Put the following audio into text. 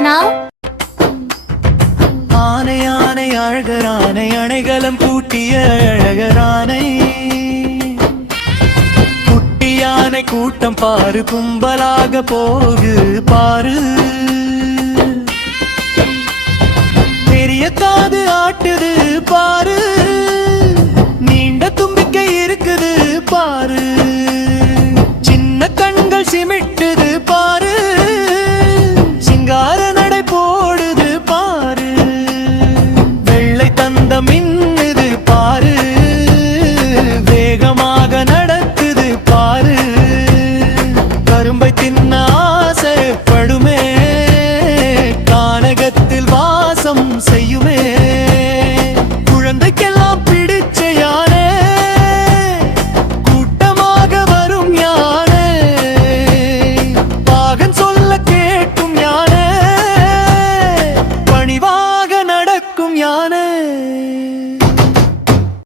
channel. ஆனை ஆனை அழகரானை அணைகலம் கூட்டிய அழகரானை குட்டி யானை கூட்டம் பாரு கும்பலாக போகு பாரு பெரிய காது ஆட்டுது பாரு நீண்ட தும்பிக்கை இருக்குது பாரு சின்ன கண்கள் சிமிட்டுது பாரு சிங்கார நடை போடுது பாரு வெள்ளை தந்தம் மின்னுது பாரு வேகமாக நடக்குது பாரு கரும்பை தின்ன ஆசைப்படுமே கானகத்தில் வாசம் செய்யுமே குழந்தைக்கெல்லாம் பிடிச்ச யானை கூட்டமாக வரும் யானை பாகன் சொல்ல கேட்கும் யானை பணிவாக நடக்கும் யானை